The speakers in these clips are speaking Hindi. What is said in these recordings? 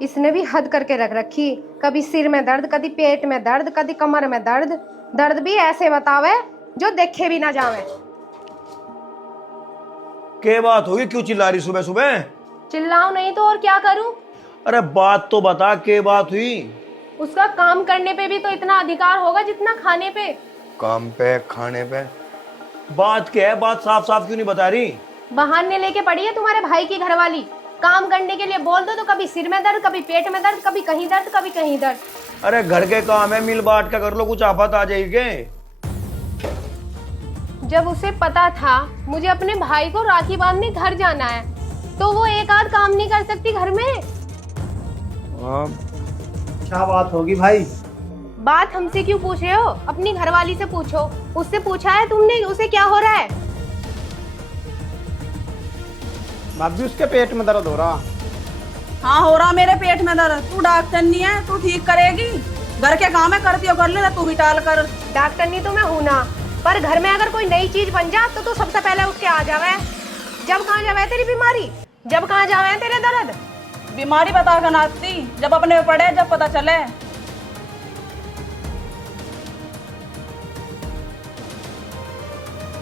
इसने भी हद करके रख रखी। कभी सिर में दर्द, कभी पेट में दर्द, कभी कमर में दर्द। दर्द भी ऐसे बतावे जो देखे भी ना जावे। क्या बात होगी, क्यों चिल्ला रही सुबह सुबह? चिल्लाऊं नहीं तो और क्या करूं? अरे बात तो बता, क्या बात हुई? उसका काम करने पे भी तो इतना अधिकार होगा जितना खाने पे। काम पे खाने पे बात क्या है? बात साफ साफ क्यों नहीं बता रही? बहाने लेके पड़ी है तुम्हारे भाई की घरवाली। काम करने के लिए बोल दो तो कभी सिर में दर्द, कभी पेट में दर्द, कभी कहीं दर्द, कभी कहीं दर्द। अरे घर के काम है, मिल बांट के कर लो, कुछ आफत आ जाएगी के? जब उसे पता था मुझे अपने भाई को राखी बांधने घर जाना है तो वो एक आध काम नहीं कर सकती घर में? क्या बात होगी भाई? बात हमसे क्यों पूछ रहे हो? अपनी घरवाली से पूछो। उससे पूछा है तुमने उसे क्या हो रहा है? भाभी उसके पेट में दर्द हो रहा। हाँ हो रहा मेरे पेट में दर्द। तू डॉक्टर नहीं है, तू ठीक करेगी? घर के काम है करती हो, कर ले, तू भी टाल कर। डॉक्टर नहीं तो मैं हूं ना, पर घर में अगर कोई नई चीज बन जा तो तू सबसे पहले उठ के आ जावे। जब कहाँ जावे तेरी बीमारी, जब कहाँ जावे तेरे दर्द। बीमारी बता कर नाचती, जब अपने पड़े जब पता चले।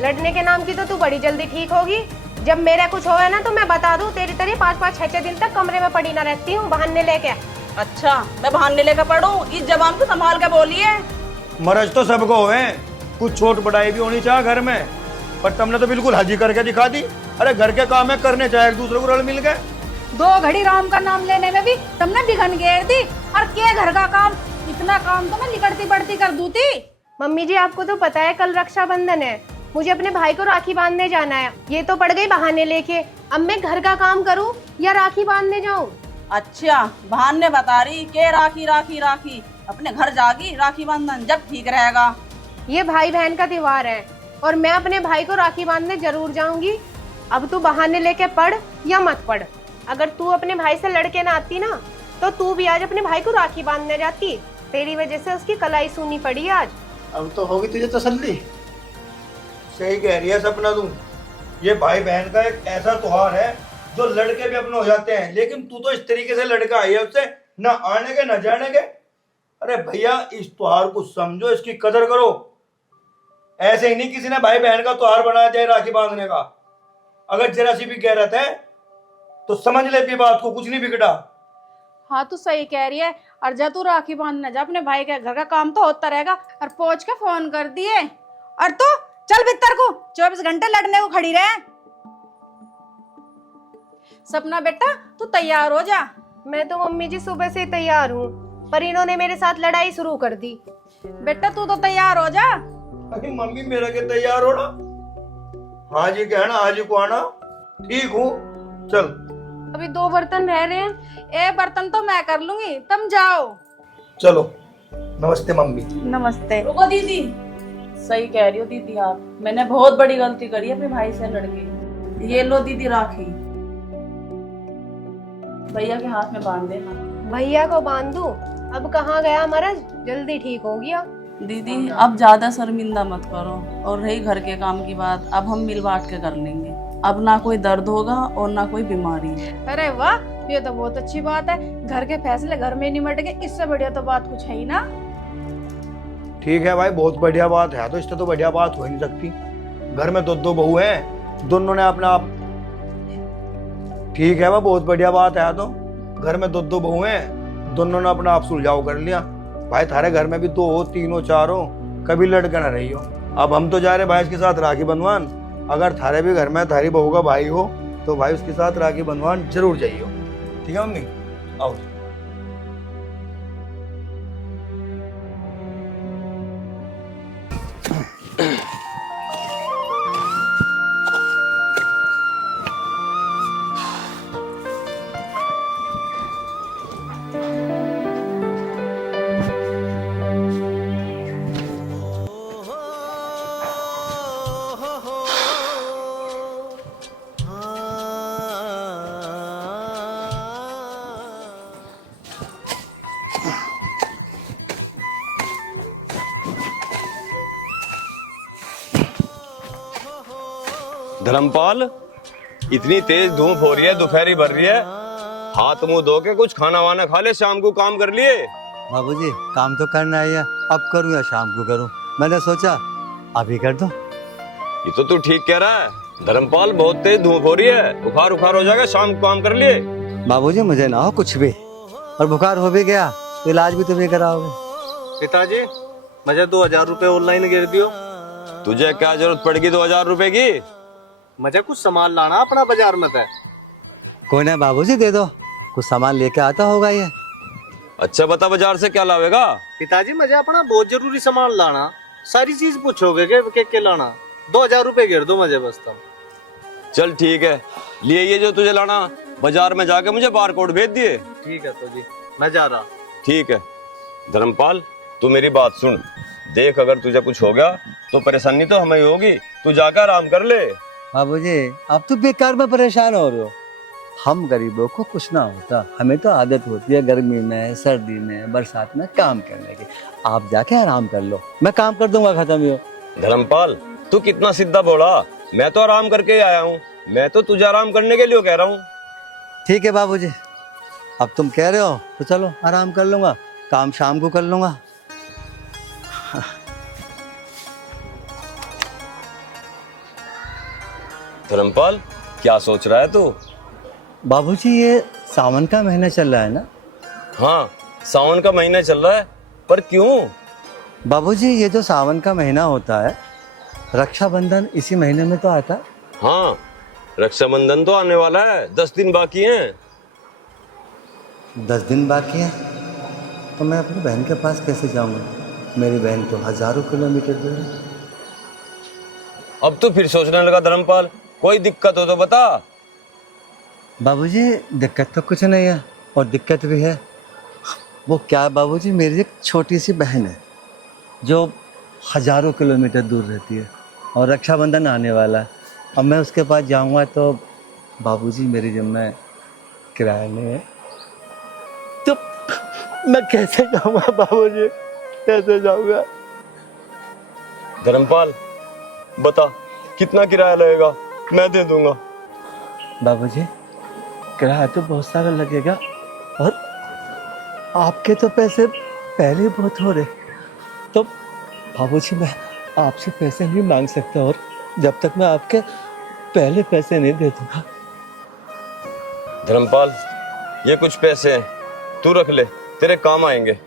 लड़ने के नाम की तो तू बड़ी जल्दी ठीक होगी। जब मेरे कुछ होवे ना तो मैं बता दूं, तेरी तरह 5-5, 6-6 दिन तक कमरे में पड़ी ना रहती हूँ बहाने लेके। अच्छा मैं बहाने लेकर पढ़ूं? इस जबान को संभाल के बोलिए। मरज तो सबको हुए, कुछ छोट बड़ाई भी होनी चाहिए घर में, पर तुमने तो बिल्कुल हजी करके दिखा दी। अरे घर के काम है, करने चाहे एक दूसरे को रल मिल गए। 2 घड़ी राम का नाम लेने में भी तुमने बिघन घेर दी। और क्या घर का काम, इतना काम तो मैं लिकड़ती पड़ती कर दूती। मम्मी जी आपको तो पता है कल रक्षाबंधन है, मुझे अपने भाई को राखी बांधने जाना है। ये तो पड़ गई बहाने लेके। अब मैं घर का काम करूं या राखी बांधने जाऊं? अच्छा बहाने बता रही के राखी राखी राखी। अपने घर जागी राखी बंधन, जब ठीक रहेगा। ये भाई बहन का त्योहार है और मैं अपने भाई को राखी बांधने जरूर जाऊंगी। अब तू बहाने लेके पढ़ या मत पढ़। अगर तू अपने भाई से लड़के ना आती ना तो तू भी आज अपने भाई को राखी बांधने जाती। तेरी वजह से उसकी कलाई सूनी पड़ी आज। अब तो होगी तुझे तसल्ली। सही कह रही है सपना तुम। ये भाई बहन का एक ऐसा त्योहार है जो लड़के भी अपने हो जाते हैं, लेकिन तू तो इस तरीके से लड़का आई है उससे न आने के न जाने के। अरे भैया इस त्योहार को समझो, इसकी कदर करो। ऐसे ही नहीं किसी ने भाई बहन का त्योहार बनाया जाए राखी बांधने का। अगर जरा सी भी गैरत है तो समझ ले भी बात को, कुछ नहीं बिगड़ा। हाँ तू सही कह रही है। और जा तू राखी बांधने जा अपने भाई के घर का काम तो होता रहेगा। और पहुंच के फोन कर दिए। और तू चल भीतर को, 24 घंटे लड़ने को खड़ी रहे। सपना बेटा तू तैयार हो जा। मैं तो मम्मी जी सुबह से तैयार हूँ, पर इन्होंने मेरे साथ लड़ाई शुरू कर दी। बेटा तू तो तैयार हो जा। अरे मम्मी मेरा के तैयार हो ना? हाँ जी कहना, हाँ जी को आना। ठीक हूँ, चल। अभी 2 बर्तन रह रहे हैं। ए बर्तन तो मैं कर लूंगी, तुम जाओ। चलो नमस्ते मम्मी। नमस्ते। रुको दीदी, सही कह रही हो दीदी आप। मैंने बहुत बड़ी गलती करी है अपने भाई से लड़के। ये लो दीदी राखी, भैया के हाथ में बांध देना। भैया को बांध दूं? अब कहाँ गया मरज, जल्दी ठीक हो गया। दीदी अब ज्यादा शर्मिंदा मत करो। और रही घर के काम की बात, अब हम मिल बांट के कर लेंगे। अब ना कोई दर्द होगा और ना कोई बीमारी। अरे वाह, ये तो बहुत अच्छी बात है। घर के फैसले घर में निमट गए, इससे बढ़िया तो बात कुछ है ही ना। ठीक है भाई, बहुत बढ़िया बात है। तो इससे तो बढ़िया बात हो ही नहीं सकती। घर में 2 बहू हैं, दोनों ने अपना आप। ठीक है भाई, बहुत बढ़िया बात है। तो घर में 2 बहू हैं, दोनों ने अपना आप सुलझाव कर लिया। भाई थारे घर में भी 2 हो, 3 हो, 4 हो, कभी लड़का ना रही हो। अब हम तो जा रहे भाई इसके साथ राखी बंधवान। अगर थारे भी घर में थारी बहू का भाई हो तो भाई उसके साथ राखी बंधवान जरूर जाइए। ठीक है मम्मी, आओ। धर्मपाल, इतनी तेज धूप हो रही है, दोपहरी भर रही है, हाथ मुंह धो के कुछ खाना वाना खा ले, शाम को काम कर लिए। बाबूजी काम तो करना है, अब करूँ या शाम को करूँ, मैंने सोचा अभी कर दो। ये तो तू ठीक कह रहा है धर्मपाल, बहुत तेज धूप हो रही है, बुखार उखार हो जाएगा, शाम को काम कर लिए। बाबूजी मुझे ना हो कुछ भी, और बुखार हो भी गया तो इलाज भी तुम ही कराओगे। पिताजी मुझे 2000 रुपए ऑनलाइन गिर दियो। तुझे क्या जरूरत पड़ेगी 2000 रुपए की? मुझे कुछ सामान लाना अपना बाजार में था। कोई ना बाबूजी दे दो, कुछ सामान लेके आता होगा ये। अच्छा बता बाजार से क्या लावेगा? पिताजी मुझे अपना बहुत जरूरी सामान लाना, सारी चीज पूछोगे के लाना। 2000 रुपए गिर दो मुझे बस तुम। चल ठीक है, लिए ये जो तुझे लाना, बाजार में जाके मुझे बार कोड भेज दिए। ठीक है तो जी मैं जा रहा। ठीक है धर्मपाल, तू मेरी बात सुन, देख अगर तुझे कुछ हो गया तो परेशानी तो हमें होगी, तू जाकर आराम कर ले। बाबूजी अब तो बेकार में परेशान हो रहे हो, हम गरीबों को कुछ ना होता, हमें तो आदत होती है गर्मी में, सर्दी में, बरसात में काम करने की। आप जाके आराम कर लो, मैं काम कर दूंगा, खत्म ही हो। धर्मपाल तू कितना सीधा बोला, मैं तो आराम करके ही आया हूँ, मैं तो तुझे आराम करने के लिए कह रहा हूँ। ठीक है बाबूजी, अब तुम कह रहे हो तो चलो आराम कर लूंगा, काम शाम को कर लूंगा। धर्मपाल क्या सोच रहा है तू? बाबूजी ये सावन का महीना चल रहा है ना? हाँ सावन का महीना चल रहा है, पर क्यों? बाबूजी ये जो सावन का महीना होता है, रक्षाबंधन इसी महीने में तो आता है। हाँ रक्षाबंधन तो आने वाला है, 10 दिन बाकी हैं। 10 दिन बाकी है तो मैं अपनी बहन के पास कैसे जाऊंगा? मेरी बहन तो हजारों किलोमीटर दूर है। अब तो फिर सोचने लगा धर्मपाल, कोई दिक्कत हो तो बता। बाबूजी दिक्कत तो कुछ नहीं है, और दिक्कत भी है। वो क्या बाबूजी, मेरी एक छोटी सी बहन है जो हजारों किलोमीटर दूर रहती है, और रक्षाबंधन आने वाला है। अब मैं उसके पास जाऊंगा तो बाबूजी मेरी जिम्मे किराया नहीं है, तो मैं कैसे जाऊंगा बाबूजी, कैसे जाऊंगा? धर्मपाल बता कितना किराया लगेगा, मैं दे दूंगा। बाबूजी किराया तो बहुत सारा लगेगा, और आपके तो पैसे पहले ही बहुत हो रहे, तो बाबूजी मैं आपसे पैसे नहीं मांग सकता, और जब तक मैं आपके पहले पैसे नहीं दे दूंगा। धर्मपाल ये कुछ पैसे हैं, तू रख ले, तेरे काम आएंगे।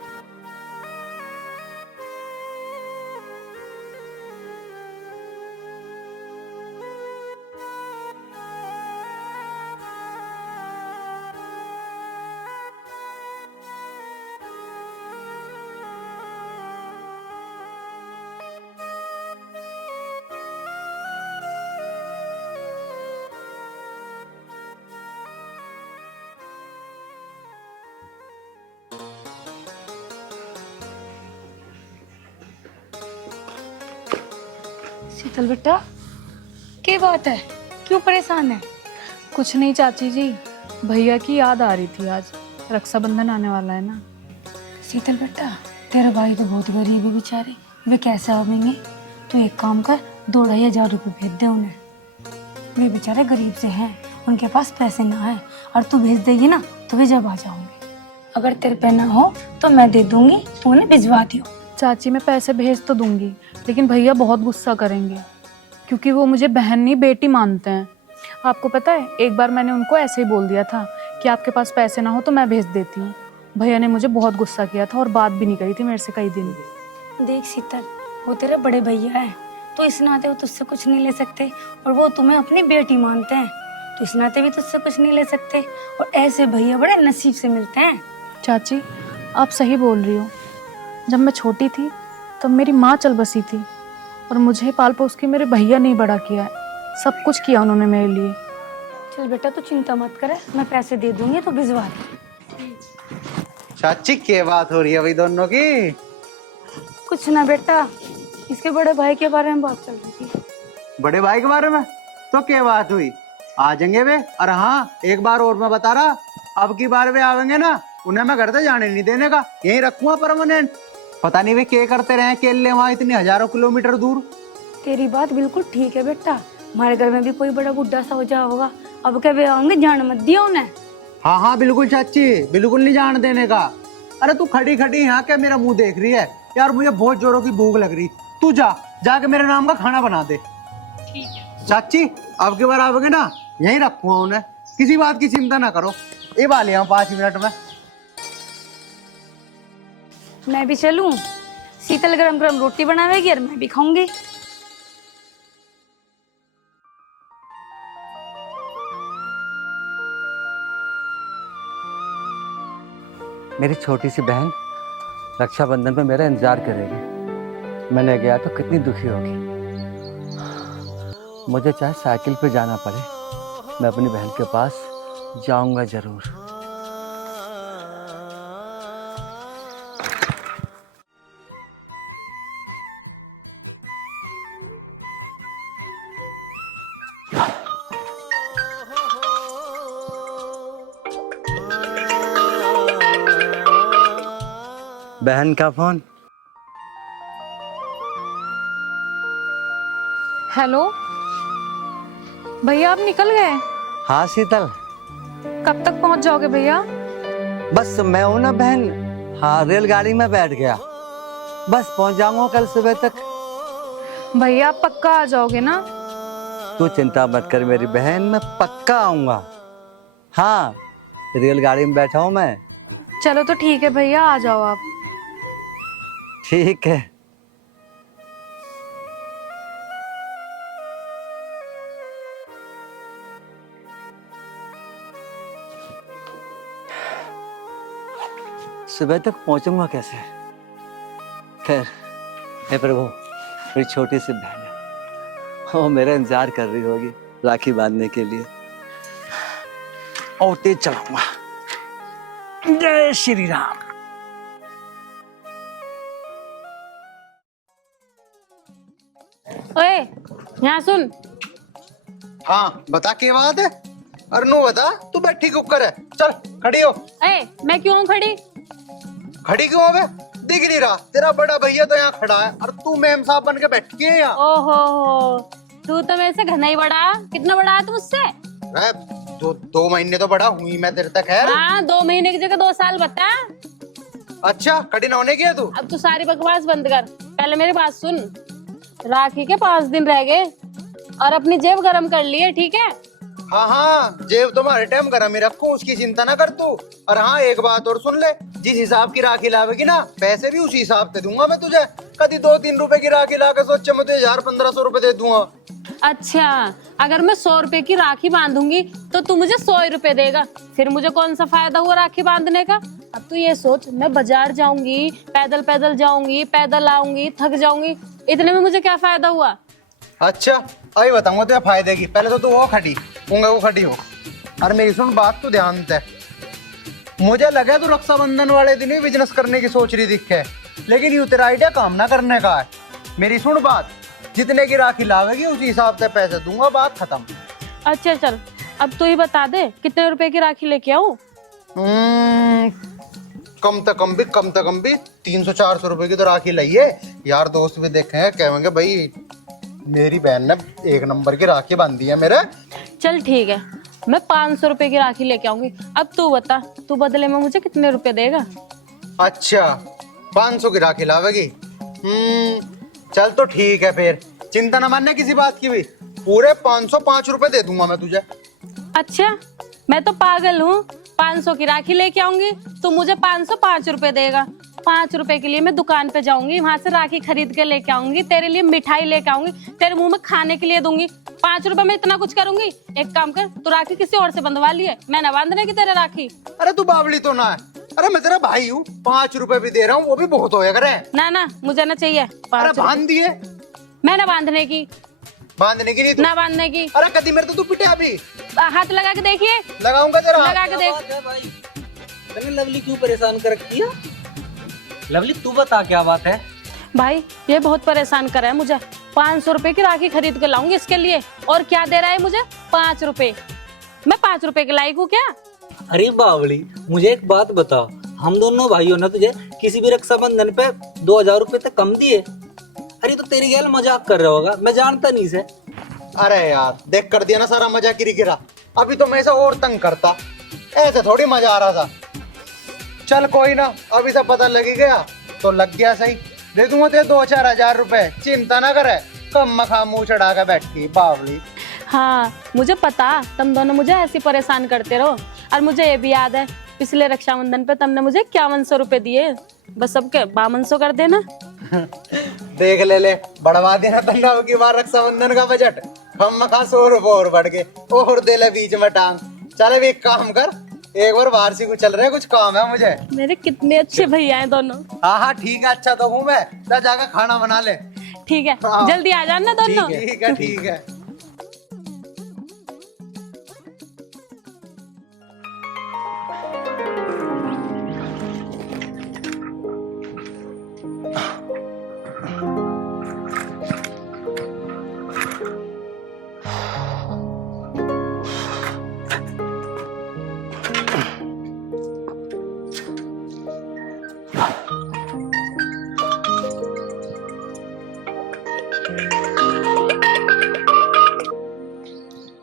शीतल बेटा, क्या बात है, क्यों परेशान है? कुछ नहीं चाची जी, भैया की याद आ रही थी, आज रक्षाबंधन आने वाला है ना। शीतल बेटा, तेरा भाई तो बहुत गरीब है बेचारे, वे कैसे आवेंगे? तो एक काम कर, 2-2,500 रुपये भेज दे उन्हें। वे बेचारे गरीब से हैं, उनके पास पैसे ना है, और तू भेज देगी ना तो वे जब आ जाऊंगे। अगर तेरे पे ना हो तो मैं दे दूंगी, तू उन्हें भिजवा दियो। चाची मैं पैसे भेज तो दूंगी, लेकिन भैया बहुत गुस्सा करेंगे, क्योंकि वो मुझे बहन नहीं बेटी मानते हैं। आपको पता है, एक बार मैंने उनको ऐसे ही बोल दिया था कि आपके पास पैसे ना हो तो मैं भेज देती हूँ। भैया ने मुझे बहुत गुस्सा किया था, और बात भी नहीं करी थी मेरे से कई दिन। देख शीतल, वो तेरे बड़े भैया है, तो इस नाते वो तुझसे कुछ नहीं ले सकते, और वो तुम्हें अपनी बेटी मानते हैं, तो इस नाते भी तुझसे कुछ नहीं ले सकते। और ऐसे भैया बड़े नसीब से मिलते हैं। चाची आप सही बोल रही हो, जब मैं छोटी थी तब मेरी माँ चल बसी थी, और मुझे पाल पोस के मेरे भैया ने बड़ा किया है, सब कुछ किया उन्होंने मेरे लिए। चल बेटा तू चिंता मत कर, मैं पैसे दे दूंगी तो भिजवा दे। चाची क्या बात हो रही है भाई दोनों की? कुछ ना बेटा, इसके बड़े भाई के बारे में बात चल रही थी। बड़े भाई के बारे में? तो क्या बात हुई? आ जाएंगे वे। और हाँ एक बार और मैं बता रहा, अब की बार वे आवेंगे ना, उन्हें मैं घर से जाने नहीं देने का, यहीं रखूंगा परमानेंट। पता नहीं वे क्या करते रहे केले वहाँ इतने हजारों किलोमीटर दूर। तेरी बात बिल्कुल ठीक है बेटा, हमारे घर में भी कोई बड़ा बुढ़ा सा हो जाया होगा, अब क्या वे आएंगे, जान मत दिया उन्हें। हाँ हाँ बिल्कुल चाची, बिल्कुल नहीं जान देने का। अरे तू खड़ी खड़ी यहाँ क्या मेरा मुंह देख रही है? यार मुझे बहुत जोरों की भूख लग रही। तू जाके मेरे नाम का खाना बना दे। ठीक है चाची अब की बार आओगे ना, यहीं रखूंगा उन्हें, किसी बात की चिंता ना करो। ये वाले 5 मिनट में। मैं भी चलूं? शीतल गरम गरम रोटी बनावेगी और मैं भी खाऊंगी। मेरी छोटी सी बहन रक्षाबंधन पे मेरा इंतजार करेगी। मैंने गया तो कितनी दुखी होगी। मुझे चाहे साइकिल पे जाना पड़े, मैं अपनी बहन के पास जाऊंगा जरूर। बहन का फोन। हेलो भैया, आप निकल गए? हाँ शीतल, कब तक पहुंच जाओगे भैया? बस मैं हूं ना बहन, हाँ रेलगाड़ी में बैठ गया, बस पहुंच जाऊंगा कल सुबह तक। भैया आप पक्का आ जाओगे ना? तू चिंता मत कर मेरी बहन, मैं पक्का आऊंगा। हाँ रेलगाड़ी में बैठा हूं मैं। चलो तो ठीक है भैया, आ जाओ आप। ठीक है। सुबह तक पहुंचूंगा कैसे? खैर, हे प्रभु, मेरी छोटी सी बहन है, वो मेरा इंतजार कर रही होगी राखी बांधने के लिए। और तेज चलाऊंगा। जय श्री राम। ओए यहाँ सुन। हाँ बता क्या बात है? अरे नो बता, तू बैठी क्यों कर है? चल खड़ी हो। ए मैं क्यों खड़ी? खड़ी क्यों हो बे? दिख नहीं रहा तेरा बड़ा भैया तो यहाँ खड़ा है और तू मेम साहब बन के बैठी है यहाँ। ओहो, तू तो मेरे से घना ही बड़ा। कितना बड़ा है तू मुझसे? मैं 2 महीने तो बड़ा हुई मैं तेरे तक है। हाँ 2 महीने की जगह 2 साल बता। अच्छा खड़ी ना होने की है तू? अब तू सारी बकवास बंद कर, पहले मेरी बात सुन। राखी के 5 दिन रह गए और अपनी जेब गरम कर लिए, ठीक है? हाँ हाँ जेब तुम्हारे टाइम गरम ही रखूं, उसकी चिंता ना कर तू। और हाँ एक बात और सुन ले, जिस हिसाब की राखी लावेगी ना, पैसे भी उसी हिसाब से दूंगा मैं तुझे। कभी 2-3 रुपए की राखी ला के सोचे मैं तुझे 1000-1500 रुपए दे दूंगा। अच्छा, अगर मैं 100 रुपए की राखी बांधूंगी तो तू मुझे 100 रुपए देगा, फिर मुझे कौन सा फायदा हुआ राखी बांधने का? अब तू ये सोच, मैं बाजार जाऊंगी, पैदल पैदल जाऊंगी, पैदल आऊंगी, थक जाऊंगी, इतने में मुझे क्या फायदा हुआ? अच्छा अभी बताऊंगा तुझे फायदे की, पहले तो तू वो खड़ी वो खड़ी हो। और मेरी सुन बात, तू ध्यान दे। मुझे लगा तू रक्षाबंधन वाले दिन ही बिजनेस करने की सोच रही दिखे, लेकिन यू तेरा आइडिया काम ना करने का है। मेरी सुन बात, जितने की राखी लावेगी उसी हिसाब से पैसे दूंगा, बात खत्म। अच्छा चल, अब तू ही बता दे कितने रुपए की राखी लेके आऊं? कम से कम भी 300-400 रुपए की तो राखी लाइए यार। दोस्त भी देखे हैं, कहेंगे भाई मेरी बहन ने 1 नंबर की राखी बांधी है मेरे। चल ठीक है, मैं 500 रुपए की राखी लेके आऊंगी। अब तू बता, तू बदले में मुझे कितने रुपए देगा? अच्छा 500 की राखी लावेगी? चल तो ठीक है, फिर चिंता न मानने किसी बात की भी, पूरे 505 रुपए दे दूंगा मैं तुझे। अच्छा, मैं तो पागल हूँ? 500 की राखी लेके आऊंगी तो मुझे 505 रुपए देगा। 5 रुपए के लिए मैं दुकान पे जाऊंगी, वहां से राखी खरीद के लेके आऊंगी, तेरे लिए मिठाई लेके आऊंगी, तेरे मुंह में खाने के लिए दूंगी। 5 रुपए में इतना कुछ करूंगी? एक काम कर, तू राखी किसी और से बंधवा लिए, मैं ना बांधने की तेरे राखी। अरे तू बावली तो ना है, अरे मैं तेरा भाई हूँ, 5 रुपए भी दे रहा हूँ, वो भी बहुत होया करे। ना ना मुझे ना चाहिए। अरे बांध दिए। मैं ना बांधने की। बांधने की नहीं तू? ना बांधने की। अरे कदी मेरे तो तू पिटे अभी। हाथ लगा के देखिए। लगाऊंगा तेरा लगा के देख। तूने लवली क्यों परेशान कर रखी है? लवली तू बता क्या बात है? भाई ये बहुत परेशान कर रहा है मुझे। 500 रुपए की राखी खरीद के लाऊंगी इसके लिए, और क्या दे रहा है मुझे? 5 रुपए। मैं 5 रुपए के लायक हूँ क्या? अरे बावली, मुझे एक बात बता, हम दोनों भाइयों ने तुझे किसी भी रक्षाबंधन पे 2000 रुपए तक कम दिए? अरे तो तेरी गैल मजाक कर रहा होगा, मैं जानता नहीं से। अरे यार देख कर दिया ना सारा मजाक गिरा। अभी तो मैं ऐसा और तंग करता। ऐसे थोड़ी मजा आ रहा था। चल कोई ना, अभी तो पता लग ही गया तो लग गया सही। दे दूंगा तेरे 2-4 हजार रुपए, चिंता ना करे। कम मखा मुंह चढ़ा के बैठी बावली। हाँ मुझे पता, तुम दोनों मुझे ऐसे परेशान करते रहो। और मुझे ये भी याद है, पिछले रक्षाबंधन पे तुमने मुझे 5100 रुपए दिए, बस सबके 5200 कर देना। देख ले बढ़वा देना तन्ना की बार रक्षाबंधन का बजट। हम मखा 100 रुपए और बढ़ गए, और दे ले बीच में टांग। चल अभी एक काम कर, एक बार वार्षिक को चल रहे, कुछ काम है मुझे। मेरे कितने अच्छे भैया हैं दोनों। हाँ ठीक है, अच्छा तो हूँ मैं। जा जाकर खाना बना ले। ठीक है, जल्दी आ जाना दोनों। ठीक है ठीक है।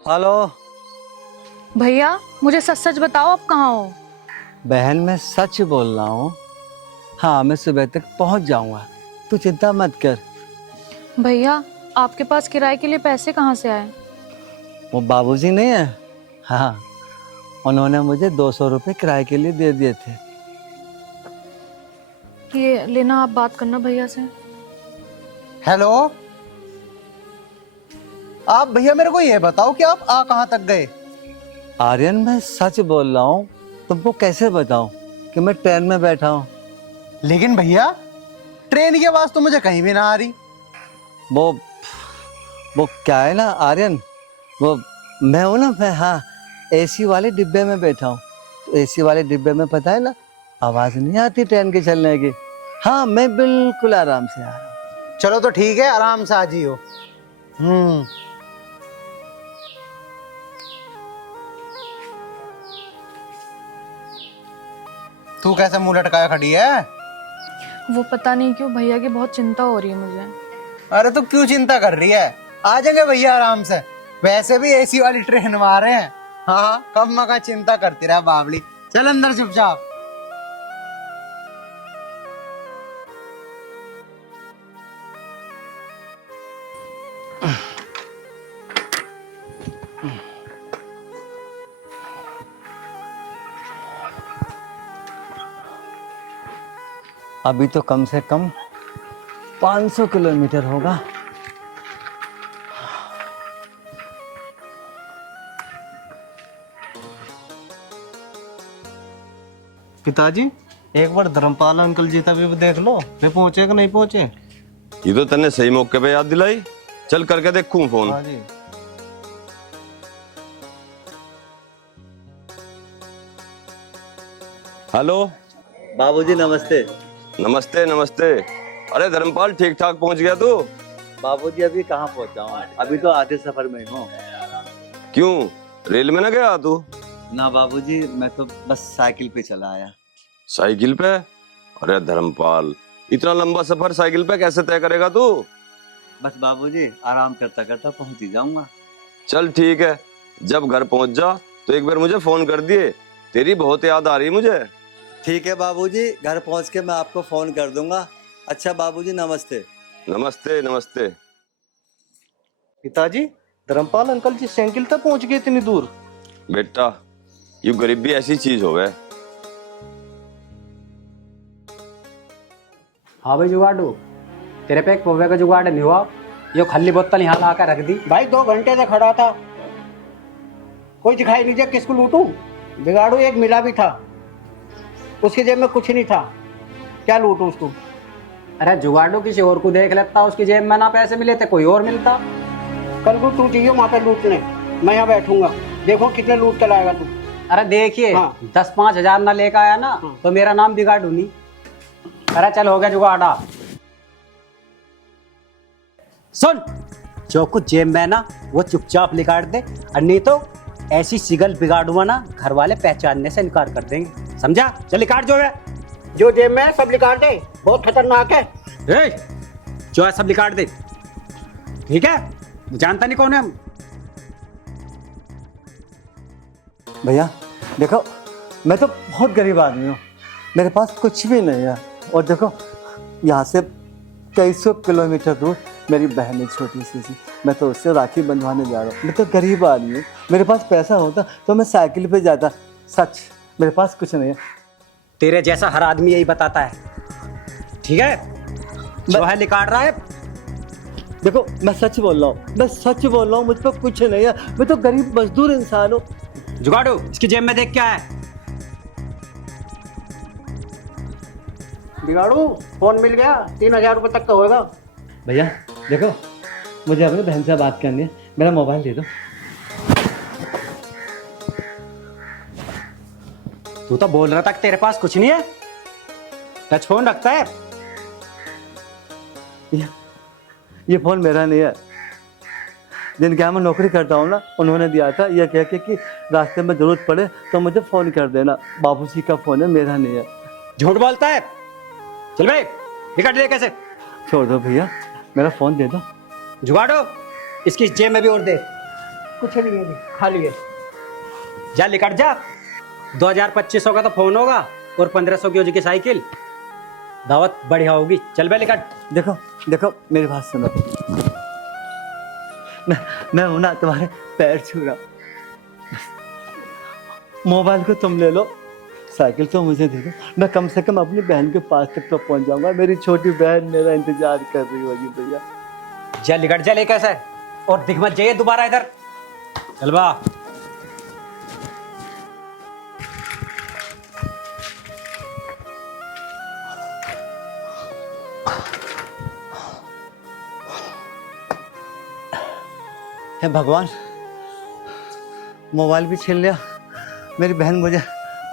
हेलो भैया मुझे सच सच बताओ, आप कहाँ हो? बहन, मैं सच बोल रहा हूँ। हाँ, मैं सुबह तक पहुँच जाऊँगा, तू चिंता मत कर। भैया आपके पास किराए के लिए पैसे कहाँ से आए? वो बाबूजी नहीं है, हाँ, उन्होंने मुझे 200 रुपये किराए के लिए दे दिए थे। ये लेना, आप बात करना भैया से। हेलो, आप भैया मेरे को ये बताओ कि आप आ कहाँ तक गए? आर्यन, मैं सच बोल रहा हूँ, तुमको कैसे बताऊँ कि मैं ट्रेन में बैठा हूँ। लेकिन भैया ट्रेन की आवाज तो मुझे कहीं भी ना आ रही। वो क्या है ना आर्यन, वो मैं हूँ ना, मैं, हाँ, एसी वाले डिब्बे में बैठा हूँ। तो एसी वाले डिब्बे में पता है ना, आवाज नहीं आती ट्रेन के चलने की। हाँ, मैं बिल्कुल आराम से आ रहा हूँ। चलो तो ठीक है, आराम से आ जियो। तू कैसे मुंह लटकाया खड़ी है? वो पता नहीं क्यों भैया की बहुत चिंता हो रही है मुझे। अरे तू क्यों चिंता कर रही है? आ जाएंगे भैया आराम से, वैसे भी एसी वाली ट्रेन में आ रहे हैं। हाँ, कब मका चिंता करती रहा बावली। चल अंदर चुपचाप। अभी तो कम से कम 500 किलोमीटर होगा। पिताजी, एक बार धर्मपाल अंकल जी तभी देख लो, वे पहुंचे कि नहीं पहुंचे। ये तो तन्ने सही मौके पे याद दिलाई। चल करके देखूं फोन। हाँ जी। हेलो बाबूजी नमस्ते। नमस्ते नमस्ते। अरे धर्मपाल, ठीक ठाक पहुंच गया तू? बाबूजी अभी कहाँ पहुंचा हूँ, अभी तो आधे सफर में हूँ। क्यों, रेल में ना गया तू? ना बाबूजी, मैं तो बस साइकिल पे चला आया। साइकिल पे? अरे धर्मपाल, इतना लंबा सफर साइकिल पे कैसे तय करेगा तू? बस बाबूजी, आराम करता करता पहुंच ही जाऊंगा। चल ठीक है, जब घर पहुंच जा तो एक बार मुझे फोन कर दिए, तेरी बहुत याद आ रही मुझे। ठीक है बाबूजी, घर पहुंच के मैं आपको फोन कर दूंगा। अच्छा बाबूजी, नमस्ते। नमस्ते नमस्ते। पिताजी, धर्मपाल अंकल जी साइकिल तक पहुंच गए इतनी दूर? बेटा, ये गरीबी ऐसी चीज हो गए। हाँ भाई जुगाड़ू, तेरे पे एक पोवे का जुगाड़ नहीं हुआ? ये खाली बोतल यहाँ ला कर रख दी। भाई 2 घंटे से खड़ा था, कोई दिखाई नहीं दिया, किसको लूटूं? बिगाड़ू एक मिला भी था, उसकी जेब में कुछ नहीं था, क्या लूटूं उसको? अरे जुगाड़ू, किसी और को देख लेता, उसकी जेब में ना पैसे मिले थे, कोई और मिलता। कल को तू चाहिए वहाँ पे लूटने, मैं यहाँ बैठूंगा, देखो कितने लूट के लाएगा तू। अरे देखिए, हाँ। 10-5 हजार ना लेकर आया ना, हाँ। तो मेरा नाम बिगाड़ू नहीं। अरे चल हो गया जुगाड़ा। सुन, जो कुछ जेब में ना वो चुपचाप निकाल दे, और नहीं तो ऐसी सिगल बिगाड़ूंगा ना, घर वाले पहचानने से इनकार कर देंगे, समझा? चल निकाल जो है, जो जेब में है सब निकाल दे, बहुत खतरनाक है। जो है सब निकाल दे, ठीक है? जानता नहीं कौन है हम। भैया देखो, मैं तो बहुत गरीब आदमी हूँ, मेरे पास कुछ भी नहीं है। और देखो यहाँ से कई सौ किलोमीटर दूर मेरी बहन है छोटी सी, मैं तो उससे राखी बंधवाने जा रहा हूँ। मैं तो गरीब आदमी हूँ, मेरे पास पैसा होता तो मैं साइकिल पे जाता। सच मेरे पास कुछ नहीं है। तेरे जैसा हर आदमी यही बताता है, ठीक है? जो है निकाल रहा है। देखो मैं सच बोल रहा हूँ, मैं सच बोल रहा हूँ, मुझ पर कुछ नहीं है, मैं तो गरीब मजदूर इंसान हूँ। जुगाड़ू, इसकी जेब में देख क्या है? बिगाड़ू, फोन मिल गया, 3000 रुपये तक का होगा। भैया देखो, मुझे अपनी बहन से बात करनी है, मेरा मोबाइल दे दो। तू तो बोल रहा था कि तेरे पास कुछ नहीं है, टच फोन रखता है। ये फोन मेरा नहीं है, जिनके यहाँ मैं नौकरी करता हूँ ना, उन्होंने दिया था, ये कह के कि रास्ते में जरूरत पड़े तो मुझे फोन कर देना। बाबूजी का फोन है, मेरा नहीं है। झूठ बोलता है। चल भाई निकट ले कैसे। छोड़ दो भैया, मेरा फोन दे दो। जुगाड़ो, इसकी जेब में भी और दे। कुछ नहीं है, खाली है। जा निकट जा। 2000-2500 का तो फोन होगा और 1500 की हो जाएगी साइकिल। दावत बढ़िया होगी। चल बे निकट। देखो देखो मेरी बात सुनो, मैं हूं ना तुम्हारे पैर छू रहा। मोबाइल को तुम ले लो, साइकिल तो मुझे दे दो। मैं कम से कम अपनी बहन के पास तक तो पहुंच जाऊंगा। मेरी छोटी बहन मेरा इंतजार कर रही होगी भैया। जा निकट जा ले कैसे, और दिख मत जाइए दोबारा इधर। चल बा। हे भगवान, मोबाइल भी छीन लिया। मेरी बहन मुझे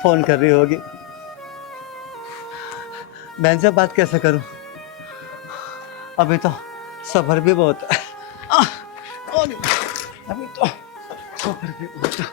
फोन कर रही होगी, बहन से बात कैसे करूं? अभी तो सफर भी बहुत है। अभी तो सफर भी बहुत है।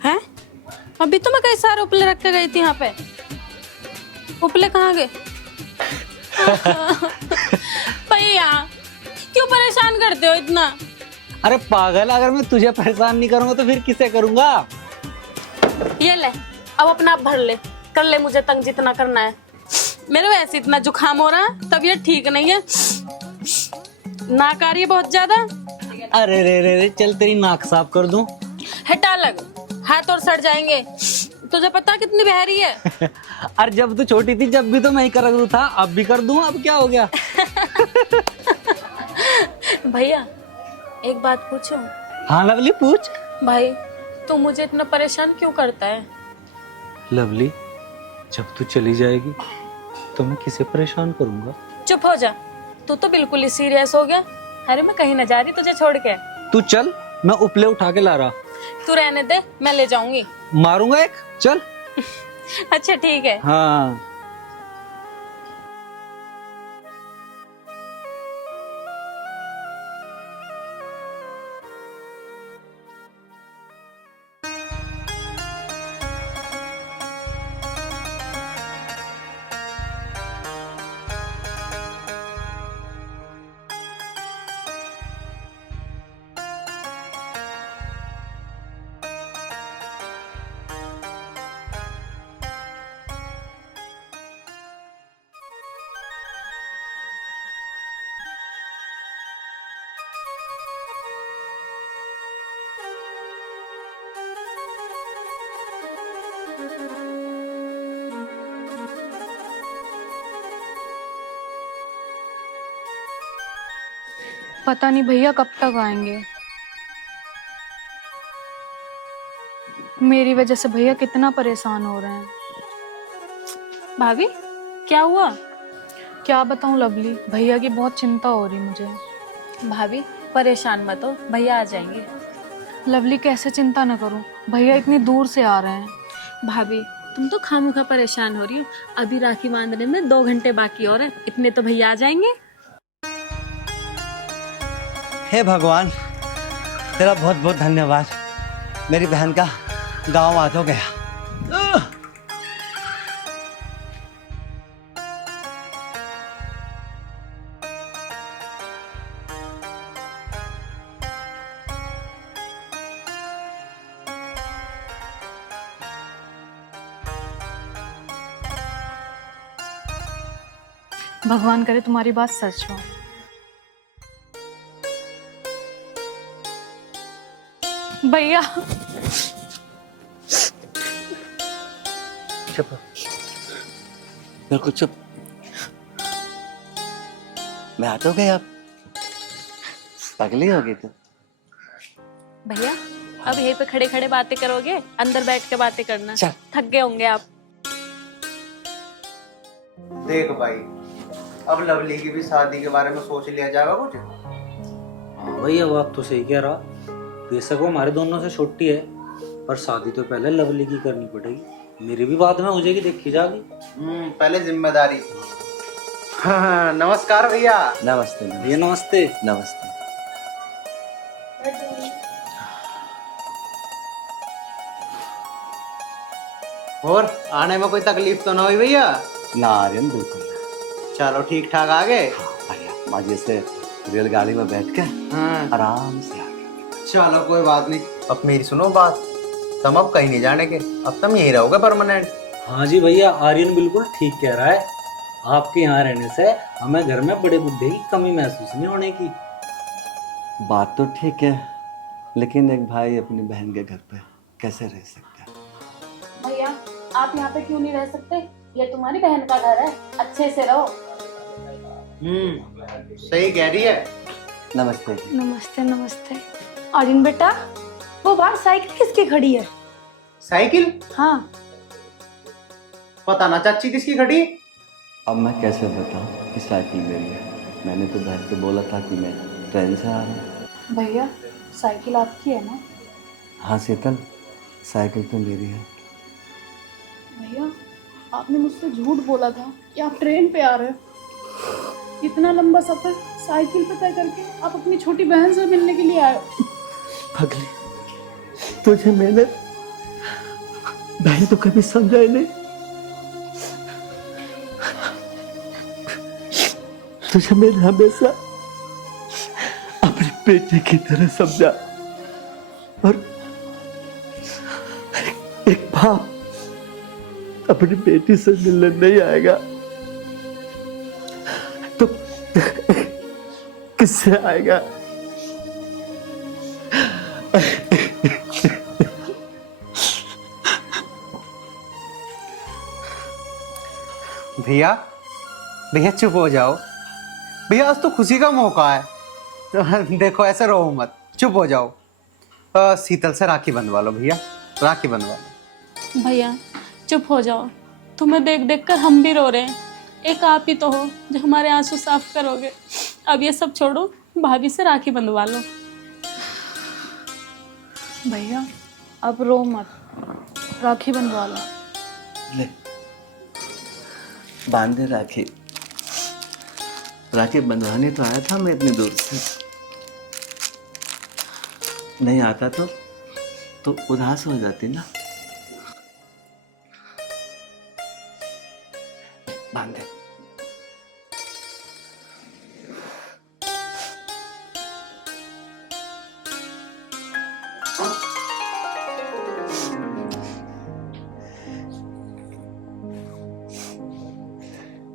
हैं? अभी तो मैं कई सारे उपले रख के गई थी यहाँ पे। उपले कहाँ गए? भैया क्यों परेशान करते हो इतना? अरे पागल, अगर मैं तुझे परेशान नहीं करूंगा तो फिर किसे करूंगा? ये ले, अब अपना आप भर ले, कर ले मुझे तंग जितना करना है। मेरे वैसे इतना जुकाम हो रहा है, तबीयत ठीक नहीं है, नाक आ रही है बहुत ज्यादा। अरे रे रे रे, चल तेरी नाक साफ कर दूं। हटा लग, हाथ और सड़ जाएंगे। तुझे पता कितनी बहरी है? अरे जब तू छोटी थी जब भी तो मैं ही कर था, अब भी कर दूं, अब क्या हो गया? भैया एक बात पूछूं? हाँ लवली पूछ। भाई तू मुझे इतना परेशान क्यों करता है? लवली, जब तू चली जाएगी तो मैं किसे परेशान करूंगा? चुप हो जा, तू तो बिल्कुल ही सीरियस हो गया। अरे मैं कहीं न जा रही तुझे छोड़ के। तू चल, मैं उपले उठा के ला रहा। तू रहने दे, मैं ले जाऊंगी। मारूंगा एक, चल। अच्छा ठीक है। हाँ पता नहीं भैया कब तक आएंगे। मेरी वजह से भैया कितना परेशान हो रहे हैं। भाभी क्या हुआ? क्या बताऊं लवली, भैया की बहुत चिंता हो रही मुझे। भाभी परेशान मत हो, भैया आ जाएंगे। लवली कैसे चिंता न करूं, भैया इतनी दूर से आ रहे हैं। भाभी तुम तो खामखा परेशान हो रही हो, अभी राखी बांधने में 2 घंटे बाकी और है, इतने तो भैया आ जाएंगे। हे भगवान, तेरा बहुत बहुत धन्यवाद। मेरी बहन का गांव आ तो गया। भगवान करे तुम्हारी बात सच हो। भैया चुप, बिल्कुल चुप। मैं आ तो गया, अब पगली होगी तू। भैया अब यहीं पे खड़े खड़े बातें करोगे, अंदर बैठ के बातें करना। चल। थक गए होंगे आप। देख भाई, अब लवली की भी शादी के बारे में सोच लिया जाएगा कुछ। हाँ भैया बात तो सही कह रहा। बेशक वो हमारे दोनों से छोटी है, पर शादी तो पहले लवली की करनी पड़ेगी। मेरी भी बाद में हो जाएगी, देखी जाएगी। पहले जिम्मेदारी। हाँ, नमस्कार भैया। नमस्ते भैया नमस्ते। नमस्ते। और आने में कोई तकलीफ तो ना हुई भैया? ना आर्यन, बिल्कुल ना। चलो ठीक ठाक आ गए। भैया मजे से रेलगाड़ी में बैठ के आराम से आ गए। चलो कोई बात नहीं। अब मेरी सुनो बात, तुम अब कहीं नहीं जाने के, अब तुम यहीं रहोगे परमानेंट। हाँ जी भैया, आर्यन बिल्कुल ठीक कह रहा है। आपके यहाँ रहने से हमें घर में बड़े बुड्ढे की कमी महसूस नहीं होने की। बात तो ठीक है, लेकिन एक भाई अपनी बहन के घर पे कैसे रह सकता है? भैया आप यहाँ पे क्यों नहीं रह सकते? ये तुम्हारी बहन का घर है, अच्छे से रहो। सही कह रही है। नमस्ते जी। नमस्ते नमस्ते। आर्यन बेटा, वो बाहर साइकिल किसकी खड़ी है? साइकिल? हाँ। पता ना चाची किसकी खड़ी। अब मैं कैसे बताऊं कि साइकिल मेरी है? मैंने तो बहन को बोला था कि मैं ट्रेन से आ रहा हूँ। भैया साइकिल आपकी है ना? हाँ शीतल, साइकिल तो मेरी है। भैया आपने मुझसे झूठ बोला था कि आप ट्रेन पे आ रहे हो। इतना लंबा सफर साइकिल पे तय करके आप अपनी छोटी बहन से मिलने के लिए आए हो। पगली, तुझे मैंने बहन तो कभी समझा ही नहीं। तुझे मैंने हमेशा अपनी बेटी की तरह समझा, और एक बाप अपनी बेटी से मिलने नहीं आएगा तो किससे आएगा? भैया भैया चुप हो जाओ भैया, आज तो खुशी का मौका है। तो देखो ऐसे रहो मत, चुप हो जाओ। शीतल से राखी बंधवा लो भैया, राखी बंधवा लो। भैया चुप हो जाओ, तुम्हें देख देख कर हम भी रो रहे हैं। एक आप ही तो हो जो हमारे आंसू साफ करोगे। अब ये सब छोड़ो, भाभी से राखी बंधवा लो। भैया अब रो मत, राखी बंधवा लो। ले बांधे राखी। राखी बंधवाने तो आया था मैं इतनी दूर से। नहीं आता तो उदास हो जाती ना। बांधे।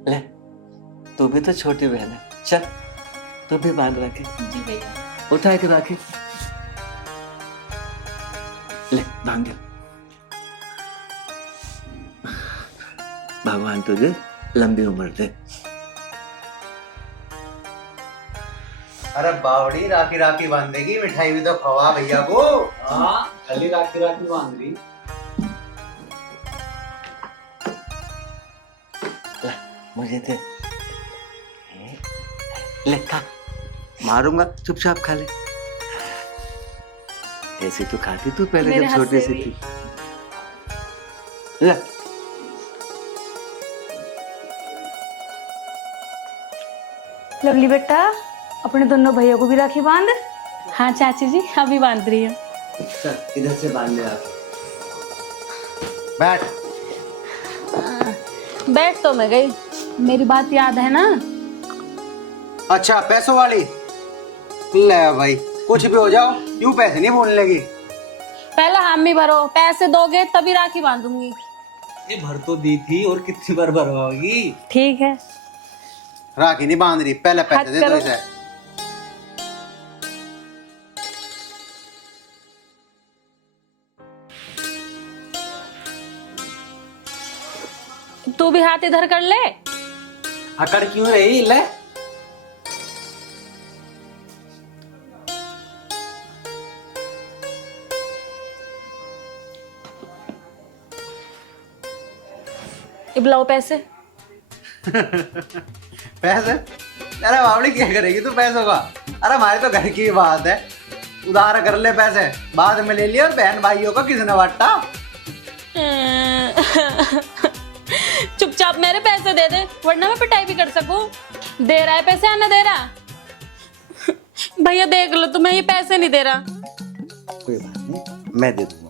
ले, तू भी तो छोटी बहन है, चल तू भी बांध राखी। जी भैया। उठा के राखी ले, बांध दे। भगवान तुझे लंबी उम्र दे। अरे बावड़ी, राखी राखी बांधेगी, मिठाई भी तो खवा भैया को। हाँ खाली राखी राखी बांध रही। मुझे दे। ले खा, मारूंगा, चुपचाप खा ले। ऐसे तो खाती तू पहले मेरे जब हाथ छोटी से सी भी। थी। ले लवली बेटा, अपने दोनों भैया को भी राखी बांध। हाँ चाची जी अभी बांध रही हूँ। चल इधर से बांध ले आप। बैठ। बैठ तो मैं गई, मेरी बात याद है ना? अच्छा पैसों वाली, ले भाई कुछ भी हो जाओ यूं पैसे नहीं बोलने लगी। पहले हामी भरो, पैसे दोगे तभी राखी बांधूंगी। ये भर तो दी थी और कितनी बार भरवाओगी? ठीक है। राखी नहीं बांध रही, पहले पैसे दे दो इसे। तू भी हाथ इधर कर ले। अकड़ क्यों रही ले? इबलाओ पैसे। पैसे? अरे बावली क्या करेगी तू पैसों का? अरे हमारी तो घर की बात है, उधार कर ले पैसे, बाद में ले लिया। और बहन भाइयों का किसने बांटा? चुपचाप मेरे पैसे दे दे, वरना मैं पिटाई भी कर सकूं। दे रहा है पैसे या ना दे रहा? भैया देख लो, तुम्हें ये पैसे नहीं दे रहा। कोई बात नहीं, मैं दे दूंगा।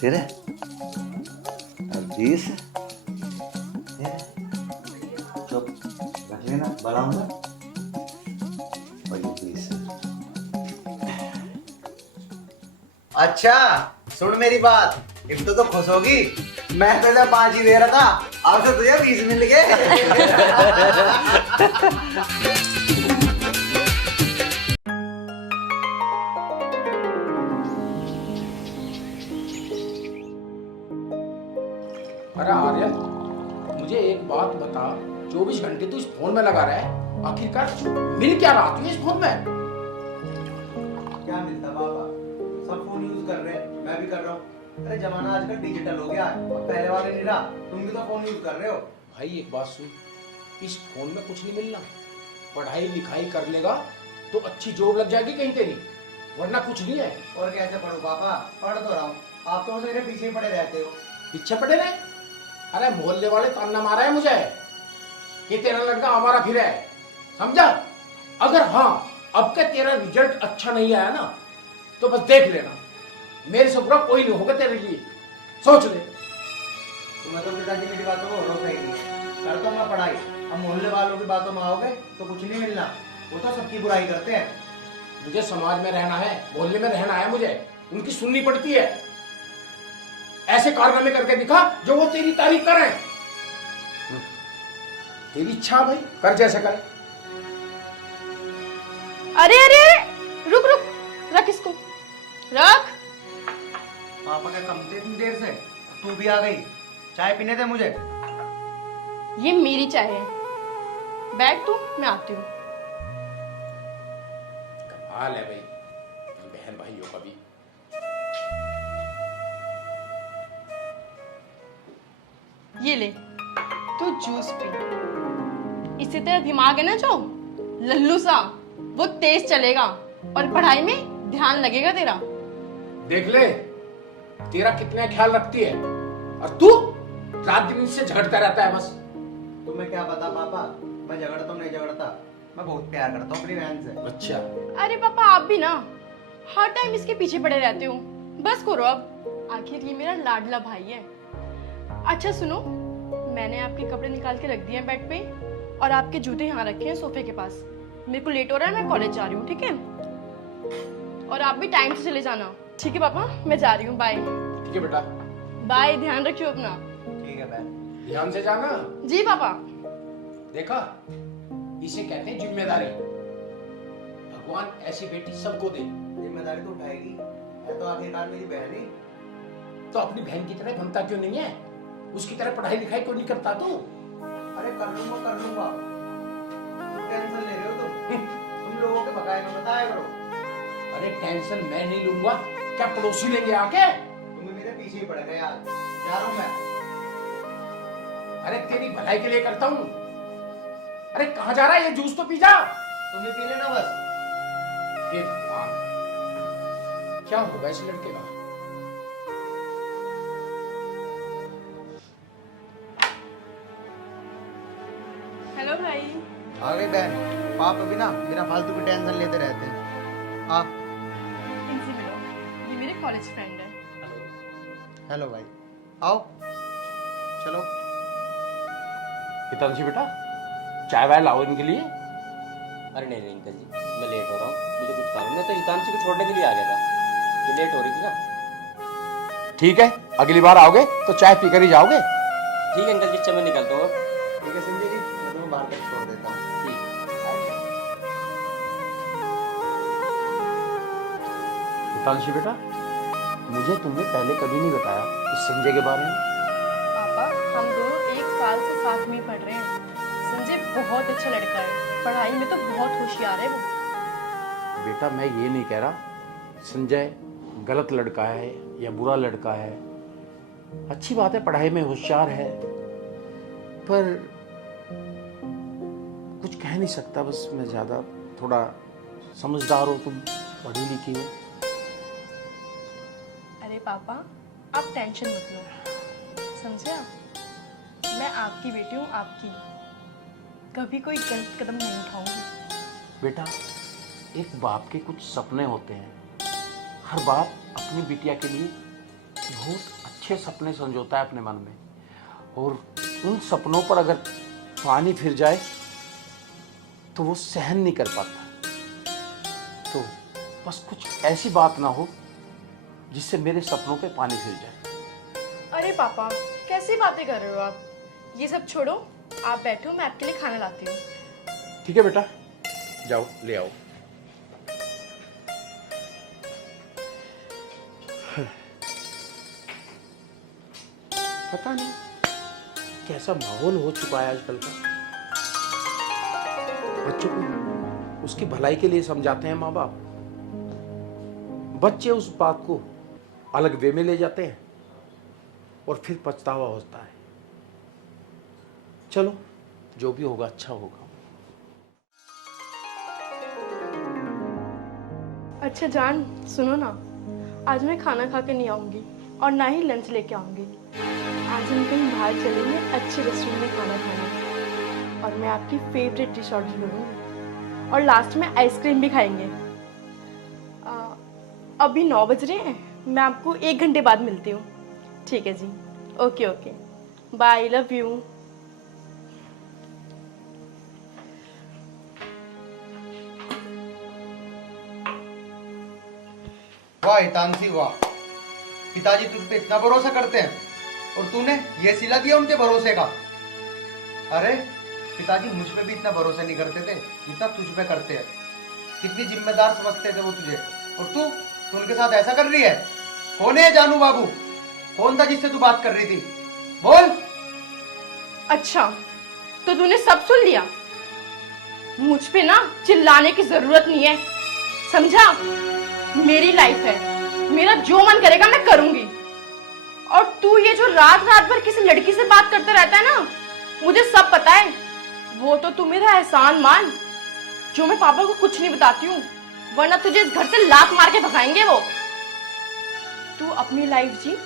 तेरे और 20 चुप रख लेना, बढ़ाऊंगा। और ये 20। अच्छा सुन मेरी बात, इब तो खुश होगी। मैं तुझे 5 ही दे रहा था, अब से तुझे 20 मिल गए। अरे आर्यन, मुझे एक बात बता, 24 घंटे तू इस फोन में लगा रहा है, आखिरकार मिल क्या रहा तू इस फोन में? क्या मिलता पापा, सब फोन यूज कर रहे हैं, मैं भी कर रहा हूँ। अरे जमाना आजकल डिजिटल हो गया है, अब पहले वाले नहीं रहा। तुम भी तो फोन यूज कर रहे हो। भाई एक बात सुन, इस फोन में कुछ नहीं मिलना। पढ़ाई लिखाई कर लेगा तो अच्छी जॉब लग जाएगी कहीं तेरी, वरना कुछ नहीं है। और कैसे पढ़ूं पापा? पढ़ तो रहा हूँ, आप तो मेरे पीछे ही पड़े रहते हो। पीछे पड़े रहे? अरे मोहल्ले वाले ताना मारा है मुझे कि तेरा लड़का हमारा फिर है, समझा? अगर हाँ अब का तेरा रिजल्ट अच्छा नहीं आया ना तो बस देख लेना, मेरे से बुरा कोई नहीं होगा तेरे लिए, सोच ले। तुम्हें तो पिताजी मेरी बातों को रोक नहीं, करता हूँ मैं पढ़ाई। अब मोहल्ले वालों की बातों में आओगे तो कुछ नहीं मिलना, वो तो सबकी बुराई करते हैं। मुझे समाज में रहना है, मोहल्ले में रहना है, मुझे उनकी सुननी पड़ती है। ऐसे कारनामे करके दिखा जो वो तेरी तारीफ करें। तेरी इच्छा भाई, कर जैसे करे। अरे अरे अरे रुक रुक, रख इसको, रख। पापा क्या कम थे इतनी देर से? तू भी आ गई, चाय पीने दे मुझे। ये मेरी चाय है, बैठ तू, मैं आती हूँ। हाल है भाई बहन भाइयों का भी। ये ले तू जूस पी, इससे तेरा दिमाग है ना जो लल्लू सा, वो तेज चलेगा और पढ़ाई में ध्यान लगेगा तेरा। देख ले तेरा कितना ख्याल रखती है, और तू रात दिन इससे झगड़ता रहता है बस। तुम्हें क्या पता पापा, मैं झगड़ता हूँ नहीं झगड़ता, मैं बहुत प्यार करता हूँ अपनी बहन से। अच्छा अरे पापा आप भी ना हर टाइम इसके पीछे पड़े रहते हो, बस करो अब, आखिर ये मेरा लाडला भाई है। अच्छा सुनो, मैंने आपके कपड़े निकाल के रख दिए हैं बेड पे, और आपके जूते यहाँ रखे हैं सोफे के पास। मेरे को लेट हो रहा है, मैं कॉलेज जा रही हूँ, ठीक है? और आप भी टाइम से चले जाना, ठीक है पापा? मैं जा रही हूँ, बाय। ठीक है बेटा, बाय, ध्यान रखियो अपना। ठीक है बहन, ध्यान से जाना। जी पापा। देखा, इसे कहते हैं जिम्मेदारी। भगवान ऐसी बेटी सबको दे। जिम्मेदारी तो उठाएगी, है तो आखिरकार मेरी बहन ही। तो अपनी बहन की तरह बनता क्यों नहीं है? उसकी तरह पढ़ाई लिखाई क्यों नहीं करता तू? अरे कर लूंगा कर लूंगा, टेंशन ले रहे हो तुम लोगों के बकाए में बताया करो। अरे टेंशन मैं नहीं लूंगा, क्या पड़ोसी लेंगे आके? तुम्हें मेरे पीछे ही पड़ गए यार, जा रहा हूं मैं। अरे तेरी भलाई के लिए करता हूँ। अरे कहाँ जा रहा है? ये जूस तो पी जा। तुम भी पी लेना बस। हे भगवान, क्या होगा इस लड़के का? हेलो आ गई बहन। पाप अभी ना बिना फालतू की टेंशन लेते रहते हैं। आ इनसे मिलो, ये मेरे कॉलेज फ्रेंड है। हेलो भाई, आओ चलो। हितांशी बेटा, चाय वाय लाओ इनके लिए। अरे नहीं नहीं अंकल जी, मैं लेट हो रहा हूँ, मुझे कुछ काम है। मैं तो हितांशी को छोड़ने के लिए आ गया था, ये लेट हो रही थी ना। ठीक है, अगली बार आओगे तो चाय पीकर ही जाओगे। ठीक है अंकल जी, अच्छा मैं निकलता हूँ। ठीक है संजय जी, मैं तुम्हें बाहर तक छोड़ देता हूँ। हितांशी बेटा, मुझे तुमने पहले कभी नहीं बताया इस संजय के बारे में। पापा, हम दोनों एक साल से साथ में ही पढ़ रहे हैं। संजय बहुत अच्छा लड़का है, पढ़ाई में तो बहुत होशियार है वो। बेटा मैं ये नहीं कह रहा संजय गलत लड़का है या बुरा लड़का है। अच्छी बात है, पढ़ाई में होशियार है, पर कुछ कह नहीं सकता। बस मैं ज़्यादा थोड़ा समझदार हो, तुम पढ़ी लिखी हो। अरे पापा, आप टेंशन मत लो, समझे आप? मैं आपकी बेटी हूँ, आपकी। कभी कोई गलत कदम नहीं उठाऊंगी। बेटा, एक बाप के कुछ सपने होते हैं। हर बाप अपनी बिटिया के लिए बहुत अच्छे सपने संजोता है अपने मन में, और उन सपनों पर अगर पानी फिर जाए तो वो सहन नहीं कर पाता। तो बस कुछ ऐसी बात ना हो जिससे मेरे सपनों पे पानी फिर जाए। अरे पापा, कैसी बातें कर रहे हो आप? ये सब छोड़ो, आप बैठो, मैं आपके लिए खाना लाती हूँ। ठीक है बेटा, जाओ ले आओ। पता नहीं कैसा माहौल हो चुका है आजकल का। बच्चों को उसकी भलाई के लिए समझाते हैं माँ बाप, बच्चे उस बात को अलग वे में ले जाते हैं और फिर पछतावा होता है। चलो, जो भी होगा अच्छा होगा। अच्छा जान, सुनो ना, आज मैं खाना खा के नहीं आऊँगी और ना ही लंच लेके आऊँगी। आज हम कहीं बाहर चलेंगे अच्छे रेस्टोरेंट में खाना खाने, और मैं आपकी फेवरेट डिश ऑर्डर करूँगी, और लास्ट में आइसक्रीम भी खाएंगे। अभी 9 बज रहे हैं, मैं आपको 1 घंटे बाद मिलती हूँ। ठीक है जी, okay okay, bye, love you. वाह हितांशी वाह, पिताजी तुझ पे इतना भरोसा करते हैं और तूने ये सिला दिया उनके भरोसे का। अरे पिताजी मुझ पे भी इतना भरोसा नहीं करते थे जितना तुझ पे करते हैं। कितनी जिम्मेदार समझते थे वो तुझे, और तू उनके साथ ऐसा कर रही है। कौन है जानू बाबू? कौन था जिससे तू बात कर रही थी? बोल। अच्छा, तो तूने सब सुन लिया। मुझ पे ना चिल्लाने की जरूरत नहीं है, समझा? मेरी लाइफ है, मेरा जो मन करेगा मैं करूंगी। और तू ये जो रात रात भर किसी लड़की से बात करते रहता है ना, मुझे सब पता है। वो तो तू मेरा एहसान मान, जो मैं पापा को कुछ नहीं बताती हूँ, वरना तुझे इस घर से लात मार के भगाएंगे वो। तू अपनी लाइफ जी,